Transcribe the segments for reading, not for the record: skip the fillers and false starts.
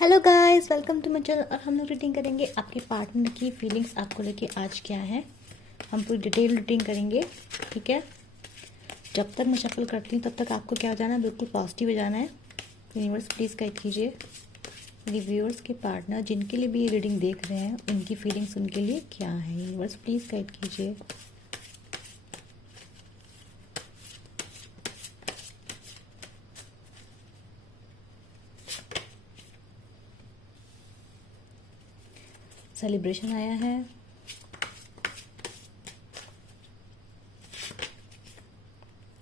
Hello guys, welcome to my channel. और हम लोग रीडिंग करेंगे आपके पार्टनर की फीलिंग्स आपको लेके आज क्या है। हम पूरी डिटेल रीडिंग करेंगे, ठीक है। जब तक मैं शफल करती हूँ तब तक आपको क्या हो जाना है, बिल्कुल पॉजिटिव हो जाना है। यूनिवर्स प्लीज़ गाइड कीजिए मेरी व्यूअर्स के पार्टनर जिनके लिए भी ये रीडिंग देख रहे हैं, उनकी फीलिंग्स उनके लिए क्या है। यूनिवर्स प्लीज़ गाइड कीजिए। सेलिब्रेशन आया है,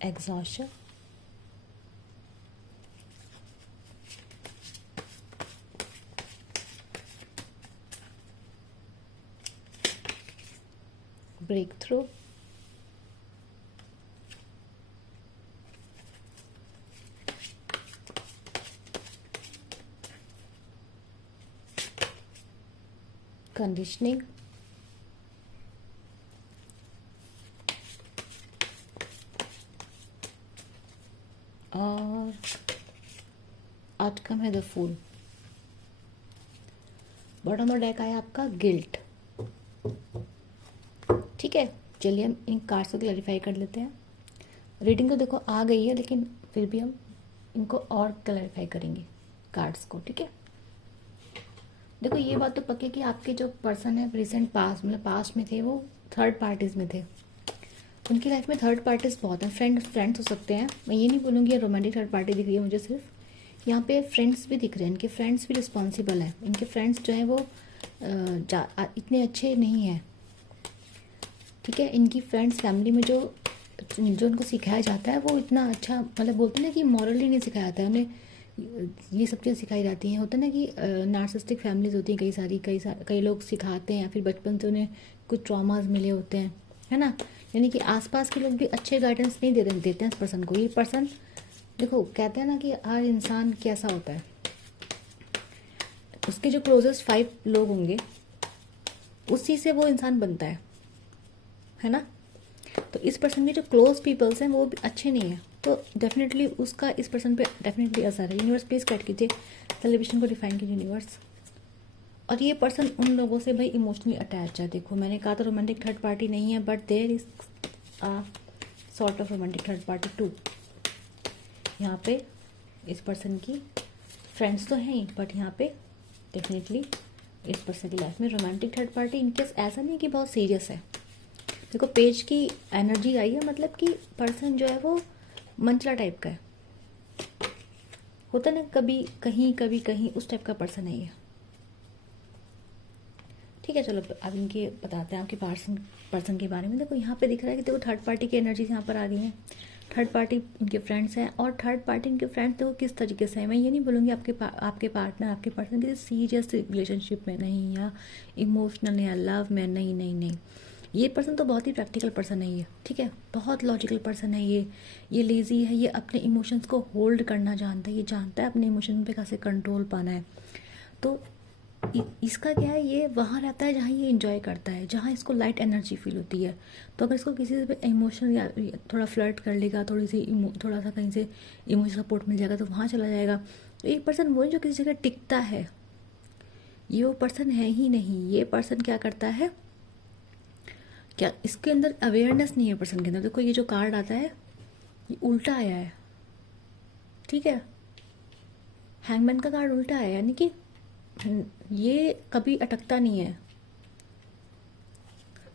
एग्जॉशन, ब्रेक थ्रू, कंडीशनिंग, और आउटकम है the fool. Bottom of deck आया आपका गिल्ट। ठीक है, चलिए हम इन कार्ड्स को क्लैरिफाई कर लेते हैं। रीडिंग तो देखो आ गई है, लेकिन फिर भी हम इनको और क्लैरिफाई करेंगे कार्ड्स को, ठीक है। देखो ये बात तो पक्की कि आपके जो पर्सन है रिसेंट पास्ट मतलब पास्ट में थे, वो थर्ड पार्टीज में थे। उनकी लाइफ में थर्ड पार्टीज बहुत हैं। फ्रेंड्स हो सकते हैं, मैं ये नहीं बोलूँगी रोमांटिक थर्ड पार्टी दिख रही है मुझे, सिर्फ यहाँ पे फ्रेंड्स भी दिख रहे हैं। इनके फ्रेंड्स भी रिस्पॉन्सिबल हैं। इनके फ्रेंड्स जो है वो इतने अच्छे नहीं हैं, ठीक है। इनकी फ्रेंड्स फैमिली में जो उनको सिखाया जाता है वो इतना अच्छा, मतलब बोलते हैं ना कि मॉरली नहीं सिखाया जाता है उन्हें। ये सब चीज़ें सिखाई जाती हैं। होता है ना कि नार्सिसिस्टिक फैमिलीज होती हैं कई लोग सिखाते हैं, या फिर बचपन से उन्हें कुछ ट्रॉमाज मिले होते हैं, है ना। यानी कि आसपास के लोग भी अच्छे गाइडेंस नहीं देते हैं इस पर्सन को। ये पर्सन देखो, कहते हैं ना कि हर इंसान कैसा होता है, उसके जो क्लोजेस्ट 5 लोग होंगे उसी से वो इंसान बनता है ना। तो इस पर्सन के जो क्लोज पीपल्स हैं वो भी अच्छे नहीं हैं, तो डेफिनेटली उसका इस पर्सन पे डेफिनेटली असर है। यूनिवर्स प्लीज गाइड कीजिए, सेलिब्रेशन को डिफाइन कीजिए यूनिवर्स। और ये पर्सन उन लोगों से भाई इमोशनली अटैच है। देखो मैंने कहा था रोमांटिक थर्ड पार्टी नहीं है, but there is a sort of romantic third party too. यहाँ पे इस पर्सन की फ्रेंड्स तो हैं ही, बट यहाँ पे डेफिनेटली इस पर्सन की लाइफ में रोमांटिक थर्ड पार्टी। इनकेस ऐसा नहीं कि बहुत सीरियस है। देखो पेज की एनर्जी आई है, मतलब कि पर्सन जो है वो मंचला टाइप का है। होता ना कभी कहीं उस टाइप का पर्सन है ये, ठीक है। चलो अब इनके बताते हैं आपके पर्सन के बारे में। देखो यहाँ पे दिख रहा है कि देखो थर्ड पार्टी की एनर्जीज यहाँ पर आ रही हैं। थर्ड पार्टी इनके फ्रेंड्स हैं, और थर्ड पार्टी इनके फ्रेंड्स देखो किस तरीके से है। मैं ये नहीं बोलूँगी आपके पार्टनर आपके पर्सन किसी सीरियस रिलेशनशिप में नहीं, या इमोशनल या लव में नहीं नहीं नहीं। ये पर्सन तो बहुत ही प्रैक्टिकल पर्सन है ये, ठीक है। बहुत लॉजिकल पर्सन है ये लेजी है। ये अपने इमोशंस को होल्ड करना जानता है। ये जानता है अपने इमोशन पे कैसे कंट्रोल पाना है। तो इसका क्या है, ये वहाँ रहता है जहाँ ये इंजॉय करता है, जहाँ इसको लाइट एनर्जी फील होती है। तो अगर इसको किसी से इमोशनल या थोड़ा फ्लर्ट कर लेगा, थोड़ा सा कहीं से इमोशनल सपोर्ट मिल जाएगा तो वहाँ चला जाएगा। तो एक पर्सन वो है जो किसी जगह टिकता है, ये वो पर्सन है ही नहीं। ये पर्सन क्या करता है, क्या इसके अंदर अवेयरनेस नहीं है पर्सन के अंदर। देखो ये जो कार्ड आता है ये उल्टा आया है, ठीक है। हैंगमैन का कार्ड उल्टा आया, यानी कि ये कभी अटकता नहीं है।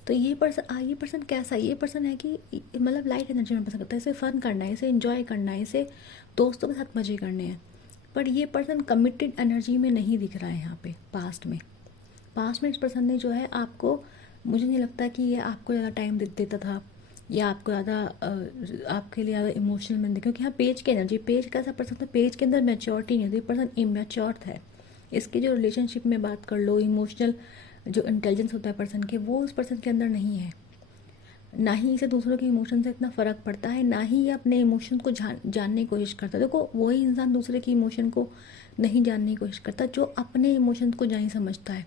तो ये पर्सन कैसा है, ये पर्सन है कि मतलब लाइट एनर्जी में पसंद करता है। इसे फन करना है, इसे एंजॉय करना है, इसे दोस्तों के साथ मजे करने हैं। पर ये पर्सन कमिटेड एनर्जी में नहीं दिख रहा है यहाँ पे। पास्ट में इस पर्सन ने जो है आपको, मुझे नहीं लगता कि ये आपको ज़्यादा टाइम देता था, या आपको ज़्यादा आपके लिए ज़्यादा इमोशनल में, क्योंकि यहाँ पेज की एनर्जी, पेज कैसा पर्सन था, पेज के अंदर मैच्योरिटी नहीं होती। पर्सन इमेच्योर है। इसके जो रिलेशनशिप में बात कर लो, इमोशनल जो इंटेलिजेंस होता है पर्सन के, वो उस पर्सन के अंदर नहीं है। ना ही इसे दूसरों के इमोशन से इतना फ़र्क पड़ता है, ना ही ये अपने इमोशन को जानने की कोशिश करता है। देखो वही इंसान दूसरे के इमोशन को नहीं जानने की कोशिश करता जो अपने इमोशन को जान समझता है।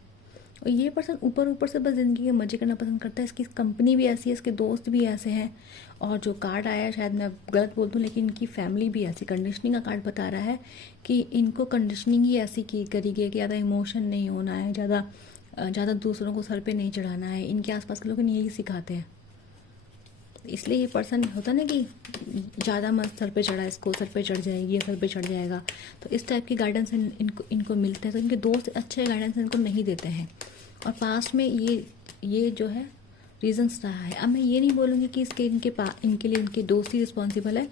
और ये पर्सन ऊपर ऊपर से बस ज़िंदगी के मज़े करना पसंद करता है। इसकी कंपनी भी ऐसी है, इसके दोस्त भी ऐसे हैं, और जो कार्ड आया है शायद मैं गलत बोल दूँ, लेकिन इनकी फैमिली भी ऐसी, कंडीशनिंग का कार्ड बता रहा है कि इनको कंडीशनिंग ही ऐसी की करी गई कि ज़्यादा इमोशन नहीं होना है, ज़्यादा दूसरों को सर पे नहीं चढ़ाना है। इनके आसपास के लोग इन्हें यही सिखाते हैं। इसलिए ये पर्सन होता ना कि ज़्यादा मत सर पे चढ़ा, इसको सर पे चढ़ जाएगी या सर पे चढ़ जाएगा, तो इस टाइप की गाइडेंस इनको मिलते हैं। तो इनके दोस्त अच्छे गाइडेंस इनको नहीं देते हैं, और पास्ट में ये जो है रीजंस रहा है। अब मैं ये नहीं बोलूँगी कि इनके लिए इनके दोस्त ही रिस्पॉन्सिबल है,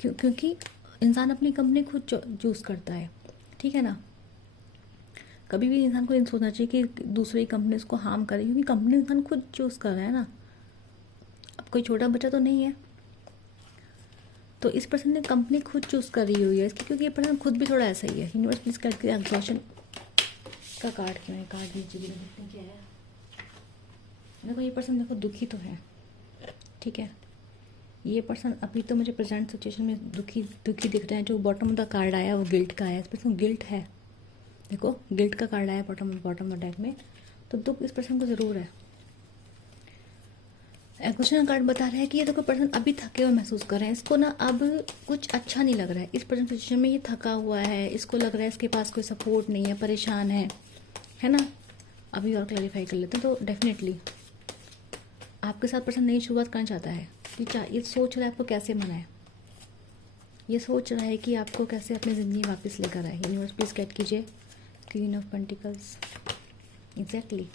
क्योंकि इंसान अपनी कंपनी खुद चूज़ करता है, ठीक है ना। कभी भी इंसान को नहीं सोचना चाहिए कि दूसरी कंपनी उसको हार्म करे, क्योंकि कंपनी इंसान खुद चूज़ कर रहा है ना। अब कोई छोटा बच्चा तो नहीं है। तो इस पर्सन ने कंपनी खुद चूज़ कर रही हुई है इसकी, क्योंकि ये पर्सन खुद भी थोड़ा ऐसा ही है। यूनिवर्स प्लीज करके एग्जॉशन का कार्ड क्यों है, कार्ड दीजिए, देखते क्या है। देखो ये पर्सन देखो दुखी तो है, ठीक है। ये पर्सन अभी तो मुझे प्रेजेंट सिचुएशन में दुखी दिख रहे हैं। जो बॉटम ऑफ द कार्ड आया वो गिल्ट का आया। इस पर्सन गिल्ट है, देखो गिल्ट का कार्ड आया बॉटम ऑफ डेक में, तो दुख इस पर्सन को ज़रूर है। एक्वेशन कार्ड बता रहा है कि ये देखो पर्सन अभी थके हुए महसूस कर रहे हैं। इसको ना अब कुछ अच्छा नहीं लग रहा है। इस प्रेजेंट सिचुएशन में ये थका हुआ है, इसको लग रहा है इसके पास कोई सपोर्ट नहीं है, परेशान है ना। अभी और क्लैरिफाई कर लेते हैं। तो डेफिनेटली आपके साथ पर्सन नई शुरुआत करना चाहता है। ये सोच रहा है आपको कैसे मनाए, ये सोच रहा है कि आपको कैसे अपनी ज़िंदगी वापस लेकर आए। यूनिवर्स प्लीज गाइड कीजिए। क्वीन ऑफ पेंटिकल्स, एग्जैक्टली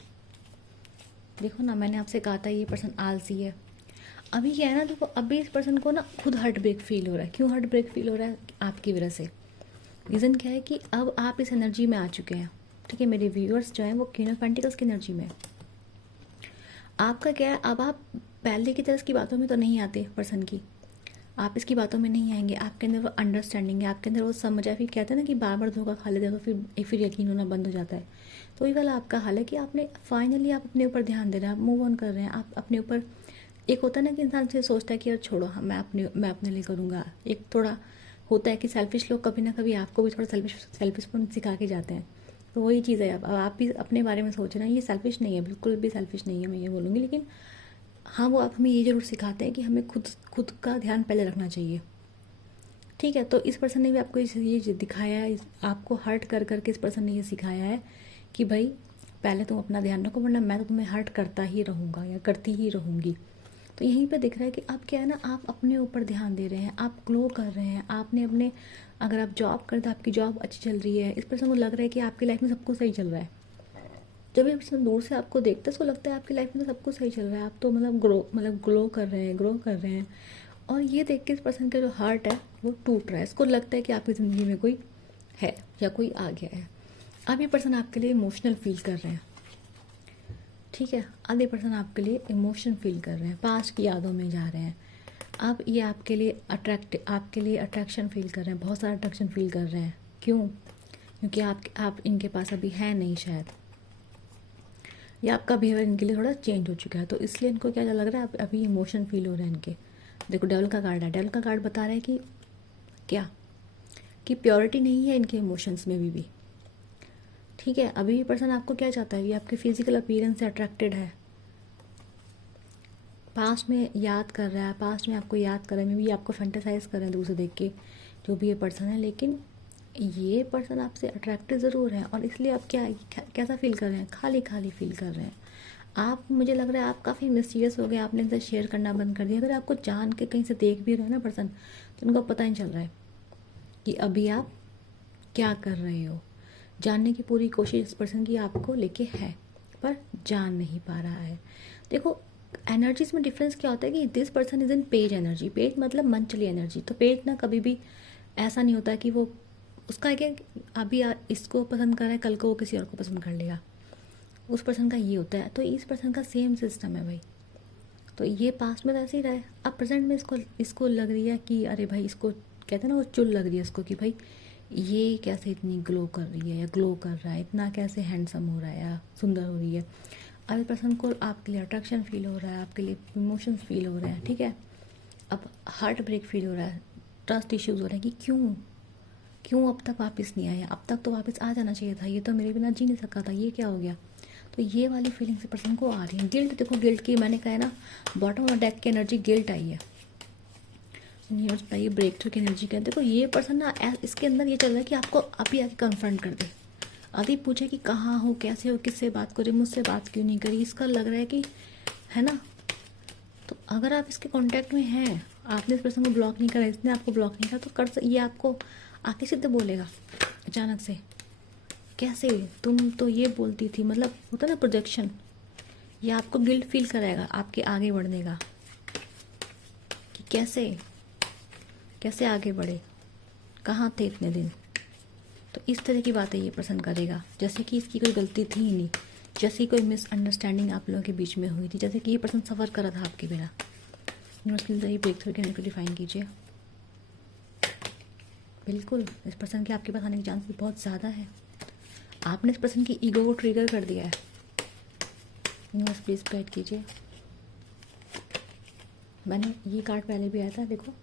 देखो ना, मैंने आपसे कहा था ये पर्सन आलसी है। अभी क्या है ना, देखो अभी इस पर्सन को ना खुद हार्ट ब्रेक फील हो रहा है। क्यों हार्ट ब्रेक फील हो रहा है? आपकी वजह से। रीज़न क्या है कि अब आप इस एनर्जी में आ चुके हैं, ठीक है। मेरे व्यूअर्स जो हैं वो क्वीन ऑफ पेंटिकल्स की एनर्जी में। आपका क्या है, अब आप पहले की तरह इसकी बातों में तो नहीं आते पर्सन की, आप इसकी बातों में नहीं आएंगे। आपके अंदर वो अंडरस्टैंडिंग है, आपके अंदर वो समझ है। फिर कहते हैं ना कि बार बार धोखा खा लेते हैं तो फिर यकीन होना बंद हो जाता है। तो ये वाला आपका हाल है कि आपने फाइनली आप अपने ऊपर ध्यान दे रहे हैं, आप मूव ऑन कर रहे हैं। आप अपने ऊपर, एक होता है ना कि इंसान से सोचता है कि यार छोड़ो, हाँ मैं अपने लिए करूँगा। एक थोड़ा होता है कि सेल्फिश लोग कभी ना कभी आपको भी थोड़ा सेल्फिशपन सिखा के जाते हैं। तो वही चीज़ है। अब आप भी अपने बारे में सोच रहे हैं। ये सेल्फिश नहीं है, बिल्कुल भी सेल्फिश नहीं है, मैं ये बोलूँगी। लेकिन हाँ, वो आप हमें ये ज़रूर सिखाते हैं कि हमें खुद का ध्यान पहले रखना चाहिए, ठीक है। तो इस पर्सन ने भी आपको ये दिखाया है, आपको हर्ट कर करके इस पर्सन ने ये सिखाया है कि भाई पहले तुम अपना ध्यान रखो, वरना मैं तो तुम्हें हर्ट करता ही रहूँगा या करती ही रहूँगी। तो यहीं पे दिख रहा है कि अब क्या है ना, आप अपने ऊपर ध्यान दे रहे हैं, आप ग्लो कर रहे हैं। आपने अपने, अगर आप जॉब करते हैं, आपकी जॉब अच्छी चल रही है, इस पर्सन को लग रहा है कि आपकी लाइफ में सब कुछ सही चल रहा है। जब ये पर्सन दूर से आपको देखता है उसको लगता है आपकी लाइफ में तो सब कुछ सही चल रहा है, आप तो ग्रो कर रहे हैं। और ये देख के इस पर्सन का जो हार्ट है वो टूट रहा है। इसको लगता है कि आपकी ज़िंदगी में कोई है या कोई आ गया है। अब ये पर्सन आपके लिए इमोशनल फील कर रहे हैं, ठीक है। अब ये पर्सन आपके लिए इमोशन फील कर रहे हैं, पास्ट की यादों में जा रहे हैं। अब ये आपके लिए अट्रैक्शन फील कर रहे हैं, बहुत सारा अट्रैक्शन फील कर रहे हैं। क्यों? क्योंकि आप इनके पास अभी है नहीं शायद, या आपका बिहेवियर इनके लिए थोड़ा चेंज हो चुका है। तो इसलिए इनको क्या लग रहा है, अभी इमोशन फील हो रहा है इनके। देखो डेविल का कार्ड है, डेविल का कार्ड बता रहा है कि क्या, कि प्योरिटी नहीं है इनके इमोशंस में भी, ठीक है। अभी ये पर्सन आपको क्या चाहता है, ये आपके फिजिकल अपीयरेंस से अट्रैक्टेड है, पास्ट में याद कर रहा है, पास्ट में आपको याद कर रहा है, मे भी आपको फैंटेसाइज कर रहे हैं दूर से देख के, जो भी ये पर्सन है। लेकिन ये पर्सन आपसे अट्रैक्टिव ज़रूर है, और इसलिए आप कैसा फील कर रहे हैं, खाली खाली फील कर रहे हैं आप। मुझे लग रहा है आप काफ़ी मिस्टीरियस हो गए, आपने इनसे शेयर करना बंद कर दिया। अगर आपको जान के कहीं से देख भी रहे हैं ना पर्सन, तो उनको पता नहीं चल रहा है कि अभी आप क्या कर रहे हो। जानने की पूरी कोशिश इस पर्सन की आपको लेके है, पर जान नहीं पा रहा है। देखो एनर्जीज में डिफरेंस क्या होता है कि this person is in page energy. Page मतलब मन चली एनर्जी। तो पेज ना कभी भी ऐसा नहीं होता कि वो, उसका क्या, अभी इसको पसंद कर रहा है, कल को वो किसी और को पसंद कर लेगा, उस पर्सन का ये होता है। तो इस पर्सन का सेम सिस्टम है भाई। तो ये पास्ट में तो ऐसे ही रहा है, अब प्रेजेंट में इसको लग रही है कि अरे भाई, इसको कहते हैं ना वो चुल लग रही है इसको कि भाई ये कैसे इतनी ग्लो कर रही है या ग्लो कर रहा है, इतना कैसे हैंडसम हो रहा है या सुंदर हो रही है। अब पर्सन को आपके लिए अट्रैक्शन फील हो रहा है, आपके लिए इमोशंस फील हो रहे हैं, ठीक है। अब हार्ट ब्रेक फील हो रहा है, ट्रस्ट इश्यूज हो रहे हैं कि क्यों अब तक वापस नहीं आया, अब तक तो वापस आ जाना चाहिए था, ये तो मेरे बिना जी नहीं सका था, ये क्या हो गया। तो तो ये वाली फीलिंग से पर्सन को आ रही है। गिल्ट, देखो गिल्ट की मैंने कहा है ना, बॉटम ऑफ डेक की एनर्जी गिल्ट आई है। यूनिवर्स बताइए ब्रेक थ्रू की एनर्जी क्या है। देखो ये पर्सन ना इसके अंदर ये चल रहा है कि आपको अभी आके कन्फ्रंट कर दे, अभी पूछे कि कहाँ हो, कैसे हो, किससे बात करें, मुझसे बात क्यों नहीं करी। इसका लग रहा है कि, है ना, तो अगर आप इसके कांटेक्ट में हैं, आपने इस पर्सन को ब्लॉक नहीं करा, इसने आपको ब्लॉक नहीं करा, तो ये आपको आके सीधे बोलेगा अचानक से, कैसे तुम तो ये बोलती थी, मतलब होता ना प्रोजेक्शन। ये आपको गिल्ट फील कराएगा आपके आगे बढ़ने का, कि कैसे आगे बढ़े, कहाँ थे इतने दिन। तो इस तरह की बातें ये पसंद करेगा, जैसे कि इसकी कोई गलती थी ही नहीं, जैसे कोई मिसअंडरस्टैंडिंग आप लोगों के बीच में हुई थी, जैसे कि ये पर्सन सफ़र कर रहा था आपके बिना। यूनिवर्सल ब्रेक थ्रू के डिफाइन कीजिए। बिल्कुल इस पर्सन के आपके पास आने की चांस बहुत ज़्यादा है। आपने इस पर्सन की ईगो को ट्रिगर कर दिया है। यूनिवर्स प्लीज गाइड कीजिए। मैंने ये कार्ड पहले भी आया था, देखो।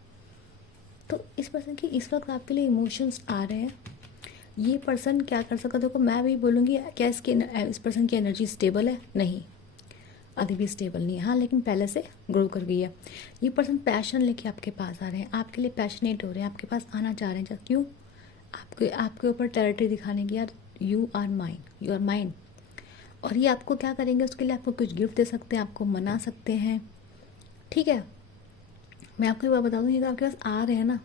तो इस पर्सन की इस वक्त आपके लिए इमोशंस आ रहे हैं। ये पर्सन क्या कर सकता है, देखो मैं भी बोलूँगी, क्या इस पर्सन की एनर्जी स्टेबल है? नहीं, अभी भी स्टेबल नहीं है। हाँ, लेकिन पहले से ग्रो कर गई है। ये पर्सन पैशन लेके आपके पास आ रहे हैं, आपके लिए पैशनेट हो रहे हैं, आपके पास आना चाह रहे हैं। क्यों? आपके ऊपर टेरिटरी दिखाने की, यार यू आर माइन। और ये आपको क्या करेंगे, उसके लिए आपको कुछ गिफ्ट दे सकते हैं, आपको मना सकते हैं। ठीक है, मैं आपको एक बात बता दूँ, ये आपके पास आ रहे हैं ना,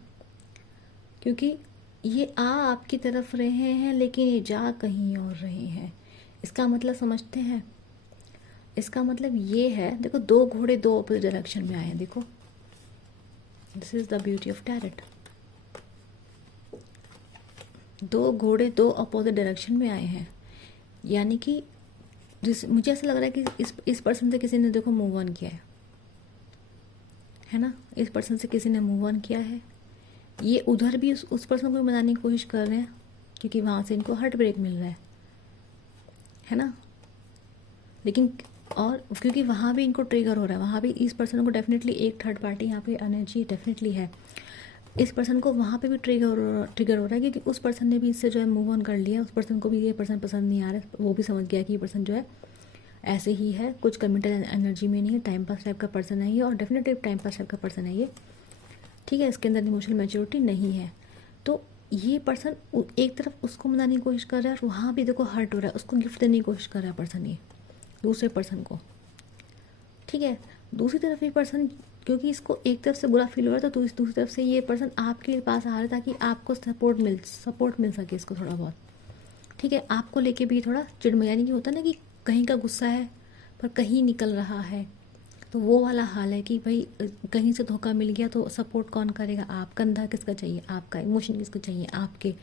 क्योंकि ये आपकी तरफ रहे हैं, लेकिन ये जा कहीं और रहे हैं। इसका मतलब समझते हैं? इसका मतलब ये है, देखो दो घोड़े दो अपोजिट डायरेक्शन में आए हैं। देखो, this is the beauty of tarot. दो घोड़े दो अपोजिट डायरेक्शन में आए हैं, यानी कि मुझे ऐसा लग रहा है कि इस पर्सन से किसी ने, देखो, मूव ऑन किया है ना। इस पर्सन से किसी ने मूव ऑन किया है। ये उधर भी उस पर्सन को मनाने की कोशिश कर रहे हैं, क्योंकि वहाँ से इनको हार्ट ब्रेक मिल रहा है ना। लेकिन और क्योंकि वहाँ भी इनको ट्रिगर हो रहा है, वहाँ भी इस पर्सन को डेफिनेटली एक थर्ड पार्टी यहाँ पे एनर्जी डेफिनेटली है। इस पर्सन को वहाँ पे भी ट्रिगर हो रहा है, क्योंकि उस पर्सन ने भी इससे जो है मूव ऑन कर लिया। उस पर्सन को भी ये पर्सन पसंद नहीं आ रहा है, वो भी समझ गया कि ये पर्सन जो है ऐसे ही है, कुछ कमिटेड एनर्जी में नहीं है, टाइम पास टाइप का पर्सन है ये, और डेफिनेटली टाइम पास टाइप का पर्सन है ये। ठीक है, इसके अंदर इमोशनल मैच्योरिटी नहीं है। तो ये पर्सन एक तरफ उसको मनाने की कोशिश कर रहा है, और वहाँ भी देखो हर्ट हो रहा है, उसको गिफ्ट देने की कोशिश कर रहा है पर्सन, ये दूसरे पर्सन को। ठीक है, दूसरी तरफ ये पर्सन, क्योंकि इसको एक तरफ से बुरा फील हो रहा था, तो दूसरी तरफ से ये पर्सन आपके पास आ रहा है ताकि आपको सपोर्ट मिल सके इसको थोड़ा बहुत। ठीक है, आपको लेके भी थोड़ा चिड़म, यानी कि होता ना कि कहीं का गुस्सा है पर कहीं निकल रहा है, तो वो वाला हाल है कि भाई कहीं से धोखा मिल गया तो सपोर्ट कौन करेगा? आप। कंधा किसका चाहिए? आपका। इमोशन किसको चाहिए? आपके।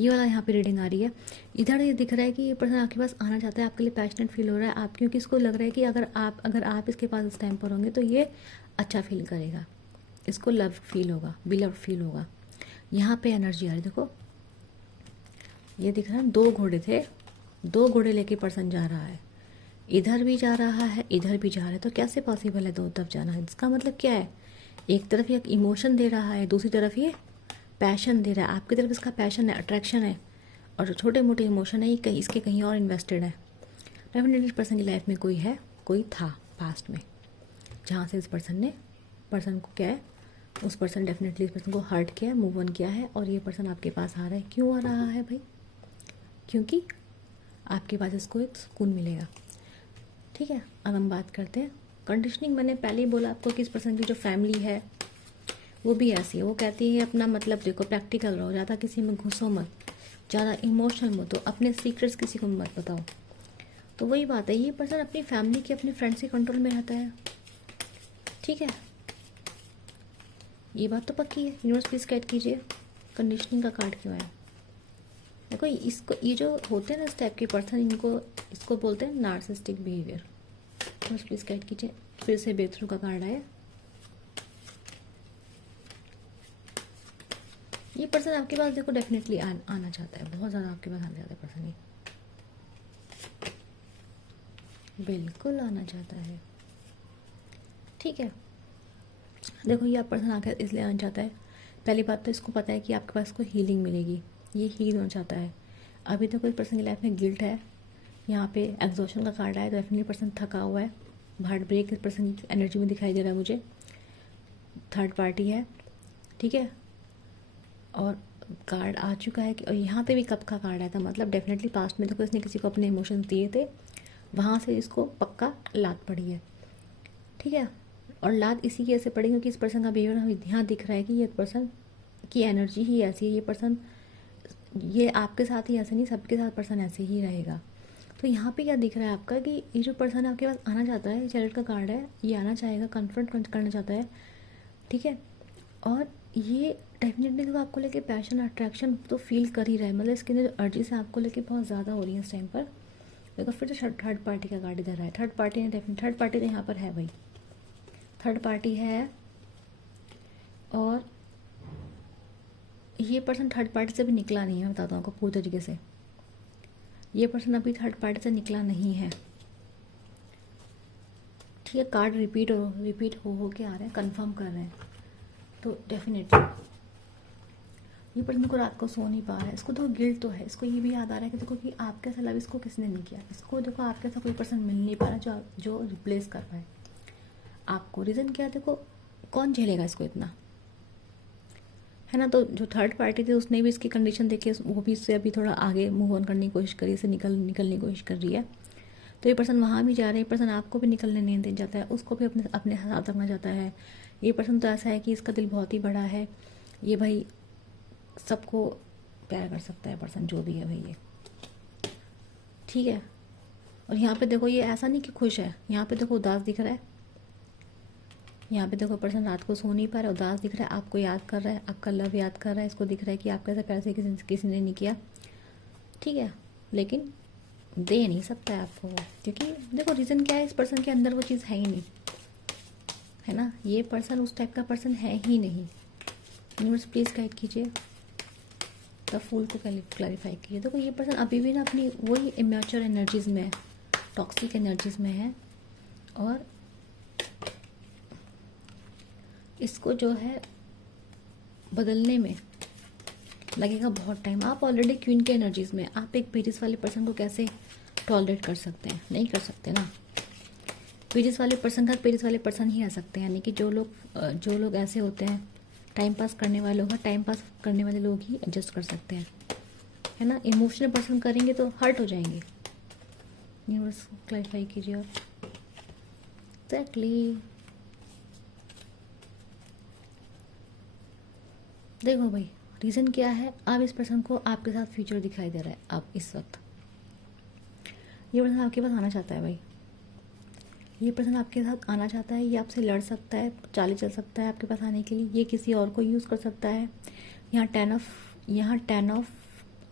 ये वाला यहाँ पे रीडिंग आ रही है। इधर ये दिख रहा है कि ये पर्सन आपके पास आना चाहता है, आपके लिए पैशनेट फील हो रहा है आप, क्योंकि इसको लग रहा है कि अगर आप इसके पास इस टाइम पर होंगे तो ये अच्छा फील करेगा, इसको लव फील होगा, बिलव फील होगा। यहाँ पे एनर्जी आ रही है, देखो ये दिख रहा है, दो घोड़े थे, दो घोड़े लेके पर्सन जा रहा है, इधर भी जा रहा है, इधर भी जा रहा है। तो कैसे पॉसिबल है दो तरफ जाना? इसका मतलब क्या है? एक तरफ ये इमोशन दे रहा है, दूसरी तरफ ये पैशन दे रहा है। आपकी तरफ इसका पैशन है, अट्रैक्शन है, और जो छोटे मोटे इमोशन है ये कहीं इसके कहीं और इन्वेस्टेड है। डेफिनेटली इस पर्सन की लाइफ में कोई था पास्ट में, जहाँ से इस पर्सन को क्या है, उस पर्सन डेफिनेटली इस पर्सन को हर्ट किया, मूव ऑन किया है, और ये पर्सन आपके पास आ रहा है। क्यों आ रहा है भाई? क्योंकि आपके पास इसको एक सुकून मिलेगा। ठीक है, अब हम बात करते हैं कंडीशनिंग। मैंने पहले ही बोला आपको कि इस पर्सन की जो फैमिली है वो भी ऐसी है। वो कहती है अपना मतलब देखो, प्रैक्टिकल रहो, ज़्यादा किसी में घुसो मत, ज़्यादा इमोशनल मत हो, अपने सीक्रेट्स किसी को मत बताओ। तो वही बात है, ये पर्सन अपनी फैमिली के, अपने फ्रेंड्स के कंट्रोल में रहता है। ठीक है, ये बात तो पक्की है। यूनिवर्स प्लीज गाइड कीजिए, कंडीशनिंग का कार्ड क्यों है? देखो इसको, ये जो होते हैं ना इस टाइप के पर्सन, इसको बोलते हैं narcissistic behaviour. Universe please guide कीजिए। फिर से ब्रेक थ्रू का कार्ड आया। ये पर्सन आपके पास देखो डेफिनेटली आना चाहता है, बहुत ज़्यादा आपके पास आना चाहता है पर्सन, ये बिल्कुल आना चाहता है। ठीक है, देखो ये आप पर्सन आकर इसलिए आना चाहता है, पहली बात तो इसको पता है कि आपके पास कोई हीलिंग मिलेगी, ये हील होना चाहता है। अभी तो कोई पर्सन की लाइफ में गिल्ट है, यहाँ पे एग्जॉशन का कार्ड आया तो डेफिनेटली पर्सन थका हुआ है, हार्ट ब्रेक पर्सन की एनर्जी में दिखाई दे रहा है मुझे। थर्ड पार्टी है, ठीक है, और कार्ड आ चुका है कि, और यहाँ पे भी कप का कार्ड आया था, मतलब डेफिनेटली पास्ट में देखो इसने किसी को अपने इमोशंस दिए थे, वहाँ से इसको पक्का लात पड़ी है, ठीक है। और लात इसी की ऐसे पड़ी क्योंकि इस पर्सन का बिहेवियर हमें यहाँ दिख रहा है कि ये पर्सन की एनर्जी ही ऐसी है, ये पर्सन, ये आपके साथ ही ऐसे नहीं, सबके साथ पर्सन ऐसे ही रहेगा। तो यहाँ पे क्या दिख रहा है आपका कि ये जो पर्सन आपके पास आना चाहता है, चैरियट का कार्ड है, ये आना चाहेगा, कन्फ्रंट करना चाहता है, ठीक है। और ये डेफिनेटली तो आपको लेके पैशन अट्रैक्शन तो फील कर ही रहा है, मतलब इसके अंदर जो अर्जीज है आपको लेके बहुत ज़्यादा हो रही है इस टाइम पर। देखो फिर तो थर्ड पार्टी का कार्ड इधर है, थर्ड पार्टी ने डेफिनेट, थर्ड पार्टी तो यहाँ पर है भाई, थर्ड पार्टी है। और ये पर्सन थर्ड पार्टी से भी निकला नहीं है, मैं बताता हूँ आपको पूरी तरीके से, ये पर्सन अभी थर्ड पार्टी से निकला नहीं है, ठीक है। कार्ड रिपीट हो के आ रहे हैं, कंफर्म कर रहे हैं। तो डेफिनेटली ये पर्सन को रात को सो नहीं पा रहा है, इसको तो गिल्ट तो है, इसको ये भी याद आ रहा है कि देखो कि आपके ऐसा लव इसको किसने नहीं किया, इसको देखो आपके ऐसा कोई पर्सन मिल नहीं पा रहा जो रिप्लेस कर पाए आपको। रीज़न क्या है, देखो कौन झेलेगा इसको इतना, है ना। तो जो थर्ड पार्टी थी उसने भी इसकी कंडीशन देखे, वो भी इससे अभी थोड़ा आगे मूव ऑन करने की कोशिश करी, इससे निकलने की कोशिश कर रही है। तो ये पर्सन वहाँ भी जा रहा है, ये पर्सन आपको भी निकलने नहीं दे जाता है, उसको भी अपने अपने साथ रखना चाहता है। ये पर्सन तो ऐसा है कि इसका दिल बहुत ही बड़ा है, ये भाई सबको प्यार कर सकता है पर्सन, जो भी है भाई ये, ठीक है। और यहाँ पे देखो ये ऐसा नहीं कि खुश है, यहाँ पे देखो उदास दिख रहा है, यहाँ पे देखो पर्सन रात को सो नहीं पा रहा है, उदास दिख रहा है, आपको याद कर रहा है, आपका लव याद कर रहा है, इसको दिख रहा है कि आपका ऐसा प्यार से किसी ने नहीं किया, ठीक है। लेकिन दे नहीं सकता है आपको वो, क्योंकि देखो रीज़न क्या है, इस पर्सन के अंदर वो चीज़ है ही नहीं, है ना। ये पर्सन उस टाइप का पर्सन है ही नहीं। यूनिवर्स प्लीज़ गाइड कीजिए, द फूल को क्लैरिफाई कीजिए। देखो ये पर्सन अभी भी ना अपनी वही इमेच्योर एनर्जीज में है, टॉक्सिक एनर्जीज में है, और इसको जो है बदलने में लगेगा बहुत टाइम। आप ऑलरेडी क्वीन के एनर्जीज में, आप एक पेरिस वाले पर्सन को कैसे टॉलरेट कर सकते हैं, नहीं कर सकते ना। पेरिस वाले पर्सन का पेरिस वाले पर्सन ही आ सकते हैं, यानी कि जो लोग ऐसे होते हैं टाइम पास करने वाले लोग, टाइम पास करने वाले लोग ही एडजस्ट कर सकते हैं, है ना। इमोशनल पर्सन करेंगे तो हर्ट हो जाएंगे। यूनिवर्स क्लैरिफाई कीजिए आप एग्जैक्टली। देखो भाई रीज़न क्या है, अब इस पर्सन को आपके साथ फ्यूचर दिखाई दे रहा है। अब इस वक्त ये पर्सन आपके पास आना चाहता है भाई, ये पर्सन आपके साथ आना चाहता है, ये आपसे लड़ सकता है, चाले चल सकता है आपके पास आने के लिए, ये किसी और को यूज़ कर सकता है। यहाँ टेन ऑफ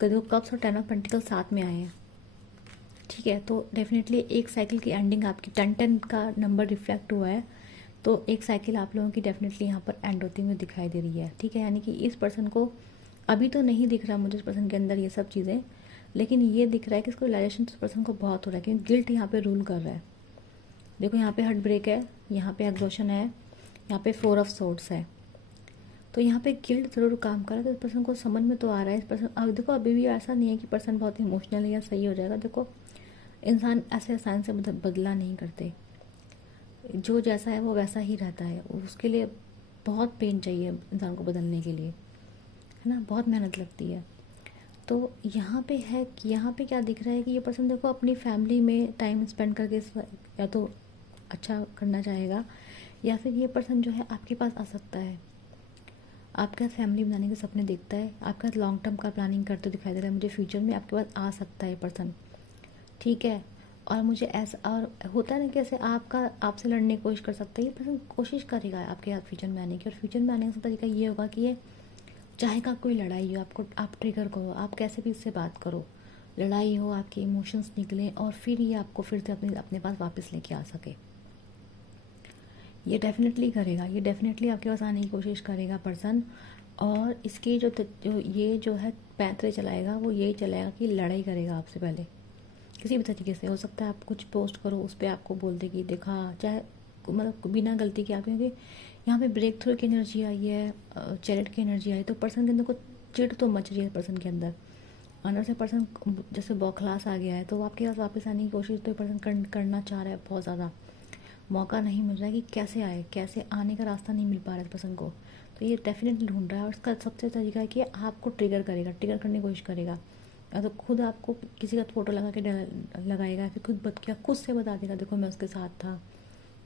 कप्स और 10 ऑफ पेंटिकल्स साथ में आए हैं, ठीक है। तो डेफिनेटली एक साइकिल की एंडिंग आपकी 10 का नंबर रिफ्लेक्ट हुआ है, तो एक साइकिल आप लोगों की डेफिनेटली यहाँ पर एंड होती हुई दिखाई दे रही है, ठीक है। यानी कि इस पर्सन को अभी तो नहीं दिख रहा मुझे इस पर्सन के अंदर ये सब चीज़ें, लेकिन ये दिख रहा है कि इसको रियलाइजेशन इस पर्सन को बहुत हो रहा है, क्योंकि गिल्ट यहाँ पे रूल कर रहा है। देखो यहाँ पे हार्ट ब्रेक है, यहाँ पे एग्जॉशन है, यहाँ पे 4 ऑफ सोर्ड्स है, तो यहाँ पे गिल्ट ज़रूर काम कर रहा है। तो इस पर्सन को समझ में तो आ रहा है, इस पर्सन अब देखो अभी भी ऐसा नहीं है कि पर्सन बहुत इमोशनल है या सही हो जाएगा। देखो इंसान ऐसे आसान से बदला नहीं करते, जो जैसा है वो वैसा ही रहता है, उसके लिए बहुत पेन चाहिए इंसान को बदलने के लिए, है ना, बहुत मेहनत लगती है। तो यहाँ पे है कि यहाँ पे क्या दिख रहा है कि ये पर्सन देखो अपनी फैमिली में टाइम स्पेंड करके या तो अच्छा करना चाहेगा, या फिर ये पर्सन जो है आपके पास आ सकता है, आपके साथ फैमिली बनाने के सपने देखता है, आपके साथ लॉन्ग टर्म का प्लानिंग करते दिखाई दे रहा है मुझे, फ्यूचर में आपके पास आ सकता है पर्सन, ठीक है। और मुझे ऐसा और होता है ना कि ऐसे आपसे लड़ने की कोशिश कर सकता है, ये पर्सन कोशिश करेगा आपके साथ फ्यूचर में आने की, और फ्यूचर में आने का तरीका ये होगा कि ये चाहेगा कोई लड़ाई हो, आपको आप ट्रिगर करो, आप कैसे भी इससे बात करो, लड़ाई हो, आपके इमोशंस निकलें, और फिर ये आपको फिर से अपने पास वापस लेके आ सके। ये डेफिनेटली करेगा, ये डेफिनेटली आपके पास आने की कोशिश करेगा पर्सन। और इसकी जो ये जो है पैंतरे चलाएगा, वो यही चलाएगा कि लड़ाई करेगा आपसे पहले किसी भी तरीके से। हो सकता है आप कुछ पोस्ट करो, उस पर आपको बोल दे कि देखा, चाहे मतलब बिना गलती के, क्योंकि यहाँ पे ब्रेक थ्रू की एनर्जी आई है, चैरिट की एनर्जी आई, तो पर्सन के अंदर को चिढ़ तो मच रही है पर्सन के अंदर, अंदर से पर्सन जैसे बौखलास आ गया है, तो वो आपके पास वापस आने की कोशिश तो पर्सन करना चाह रहा है, बहुत ज़्यादा मौका नहीं मिल रहा है कि कैसे आए, कैसे आने का रास्ता नहीं मिल पा रहा है पर्सन को। तो ये डेफिनेटली ढूंढ रहा है, और इसका सबसे तरीका है कि आपको ट्रिगर करेगा, ट्रिगर करने की कोशिश करेगा, या तो खुद आपको किसी का फ़ोटो लगा के लगाएगा, फिर खुद से बता देगा देखो मैं उसके साथ था।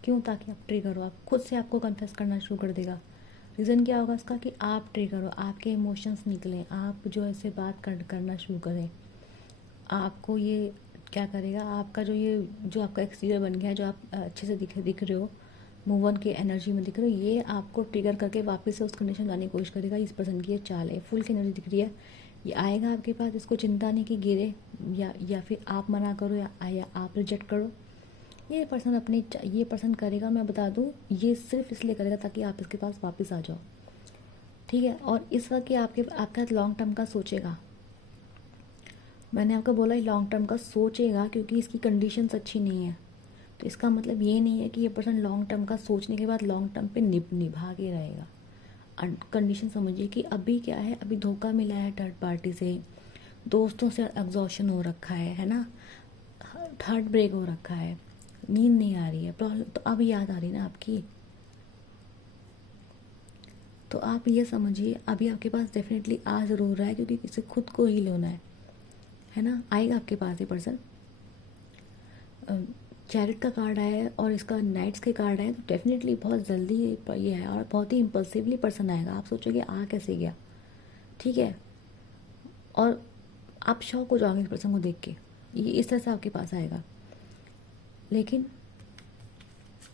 क्यों? ताकि आप ट्रिगर हो, आप खुद से आपको कन्फेस करना शुरू कर देगा। रीज़न क्या होगा इसका कि आप ट्रिगर हो, आपके इमोशंस निकलें, आप जो ऐसे बात करना शुरू करें। आपको ये क्या करेगा, आपका जो आपका एक्सटीरियर बन गया है, जो आप अच्छे से दिख रहे हो, मूव ऑन की एनर्जी में दिख रहे हो, ये आपको ट्रिगर करके वापस से उस कंडीशन लाने की कोशिश करेगा। इस पर्सन की ये चाल है, फुल की एनर्जी दिख रही है, ये आएगा आपके पास, इसको चिंता नहीं कि गिरे या फिर आप मना करो या आप रिजेक्ट करो। ये पर्सन करेगा, मैं बता दूँ, ये सिर्फ इसलिए करेगा ताकि आप इसके पास वापस आ जाओ, ठीक है। और इस वक्त ये आपका लॉन्ग टर्म का सोचेगा। मैंने आपको बोला लॉन्ग टर्म का सोचेगा, क्योंकि इसकी कंडीशंस अच्छी नहीं है। तो इसका मतलब ये नहीं है कि ये पर्सन लॉन्ग टर्म का सोचने के बाद लॉन्ग टर्म पे निभा के रहेगा। कंडीशन समझिए कि अभी क्या है, अभी धोखा मिला है थर्ड पार्टी से, दोस्तों से एग्जॉशन हो रखा है ना, हार्ट ब्रेक हो रखा है, नींद नहीं आ रही है, प्रॉब्लम तो अब याद आ रही है ना आपकी। तो आप ये समझिए अभी आपके पास डेफिनेटली आ ज़रूर रहा है, क्योंकि इसे खुद को ही लेना है ना। आएगा आपके पास ये पर्सन। चैरिट का कार्ड आया है और इसका नाइट्स के कार्ड आए, तो डेफिनेटली बहुत जल्दी ये है, और बहुत ही इम्पल्सिवली पर्सन आएगा। आप सोचोगे आ कैसे गया, ठीक है, और आप शॉक हो जाओगे इस पर्सन को देख के, ये इस तरह से आपके पास आएगा। लेकिन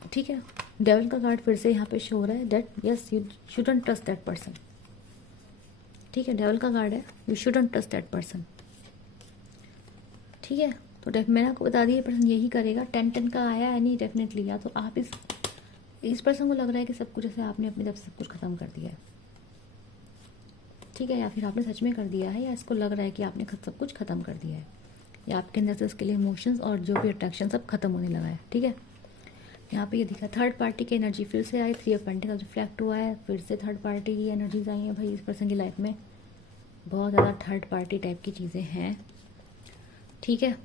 ठीक है, डेविल का कार्ड फिर से यहाँ पे शो हो रहा है, that yes you shouldn't trust that person, ठीक है, डेविल का कार्ड है, you shouldn't trust that person, ठीक है। तो मैंने आपको बता दिया पर्सन यही करेगा। 10-10 का आया है नहीं, डेफिनेटली या तो आप इस पर्सन को लग रहा है कि सब कुछ ऐसे आपने अपनी तरफ से सब कुछ ख़त्म कर दिया है, ठीक है, या फिर आपने सच में कर दिया है, या इसको लग रहा है कि आपने सब कुछ ख़त्म कर दिया है, या आपके अंदर से उसके लिए इमोशंस और जो भी अट्रैक्शन सब खत्म होने लगा है, ठीक है। यहाँ पे ये दिखा थर्ड पार्टी की एनर्जी फिर से आई, 3 ऑफ पेंटिकल्स रिफ्लेक्ट हुआ है, फिर से थर्ड पार्टी की एनर्जीज आई हैं भाई इस पर्सन की लाइफ में, बहुत ज़्यादा थर्ड पार्टी टाइप की चीज़ें हैं, ठीक है।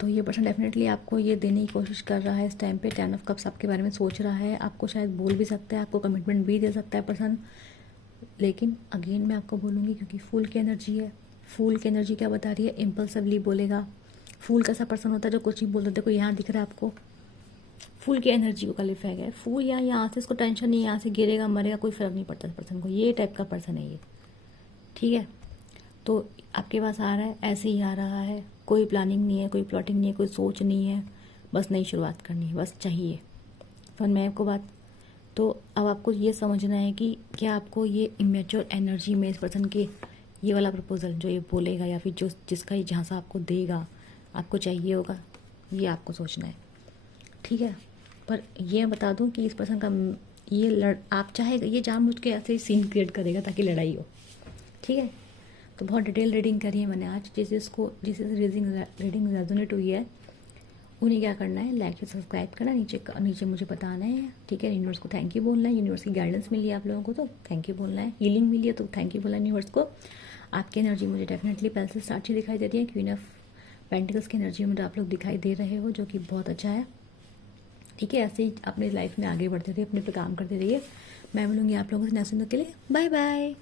तो ये पर्सन डेफिनेटली आपको ये देने की कोशिश कर रहा है इस टाइम पे। 10 ऑफ कप्स आपके बारे में सोच रहा है, आपको शायद बोल भी सकता है, आपको कमिटमेंट भी दे सकता है पर्सन। लेकिन अगेन मैं आपको बोलूँगी, क्योंकि फूल की एनर्जी है, फूल की एनर्जी क्या बता रही है, इम्पल्सिवली बोलेगा। फूल कैसा पर्सन होता है जो कुछ ही बोल देते, कोई यहाँ दिख रहा है आपको, फूल की एनर्जी को क्वालिफाई है। फूल यहाँ से इसको टेंशन नहीं, यहाँ से गिरेगा मरेगा कोई फ़र्क नहीं पड़ता इस पर्सन को, ये टाइप का पर्सन है ये, ठीक है। तो आपके पास आ रहा है, ऐसे ही आ रहा है, कोई प्लानिंग नहीं है, कोई प्लॉटिंग नहीं है, कोई सोच नहीं है, बस नई शुरुआत करनी है, बस चाहिए। समझ में आपको बात? तो अब आपको ये समझना है कि क्या आपको ये इमेच्योर एनर्जी में इस पर्सन के ये वाला प्रपोजल जो ये बोलेगा, या फिर जो जिसका ये झांसा आपको देगा, आपको चाहिए होगा, ये आपको सोचना है, ठीक है। पर ये बता दूं कि इस पर्सन का ये आप चाहेगा, ये जानबूझ के ऐसे ही सीन क्रिएट करेगा ताकि लड़ाई हो, ठीक है। तो बहुत डिटेल रीडिंग करी है मैंने आज, जिसे रीडिंग रेजोनेट हुई है उन्हें क्या करना है, लाइक से सब्सक्राइब करना, नीचे मुझे बताना है, ठीक है। यूनिवर्स को थैंक यू बोलना है, यूनिवर्स की गाइडेंस मिली है आप लोगों को तो थैंक यू बोलना है, हीलिंग मिली है तो थैंक यू बोलना है यूनिवर्स को। आपकी एनर्जी मुझे डेफिनेटली पहले से स्टार्ट ही दिखाई दे रही है, क्वीन ऑफ पेंटिकल्स की एनर्जी मुझे आप लोग दिखाई दे रहे हो, जो कि बहुत अच्छा है, ठीक है। ऐसे ही अपनी लाइफ में आगे बढ़ते रहिए, अपने पे काम करते रहिए। मैं मिलूंगी आप लोगों से नेक्स्ट वीडियो के लिए, बाय बाय।